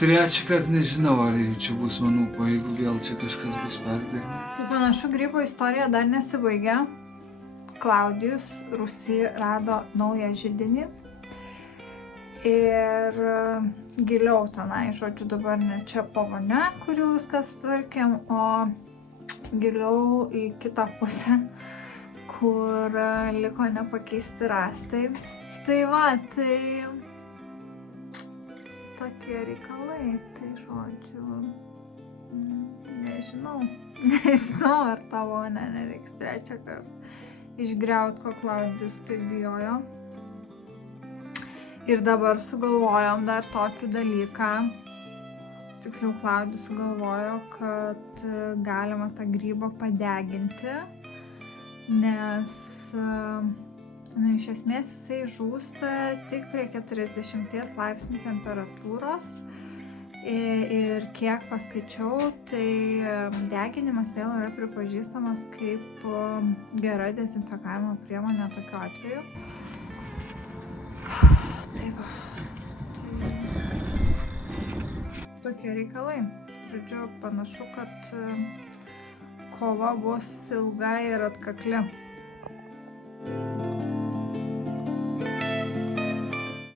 trečią kartą nežinau, ar jau čia bus mano, o jeigu vėl čia kažkas bus perdirbama. Tai panašu, grybo istorija dar nesibaigia. Klaudijus rūsy rado naują židinį. Ir giliau tenai, žodžiu, dabar ne čia po vonia, kurių viskas tvarkėm, o giliau į kitą pusę, kur liko nepakeisti rąstai. Tai va, tai tokie reikalai, tai žodžiu, nežinau, ar tavo nereiks trečią kartą išgriaut, ko Klaudijus tai bijojo. Ir dabar sugalvojom dar tokį dalyką, tiksliau Klaudijus sugalvojo, kad galima tą grybą padeginti, nes iš esmės jisai žūsta tik prie 40 laipsnių temperatūros. Ir kiek paskaičiau, tai deginimas vėl yra pripažįstamas kaip gera dezinfekavimo priemonė tokiu atveju. Tai va. Tokie reikalai. Žodžiu, panašu, kad kova bus ilga ir atkakli.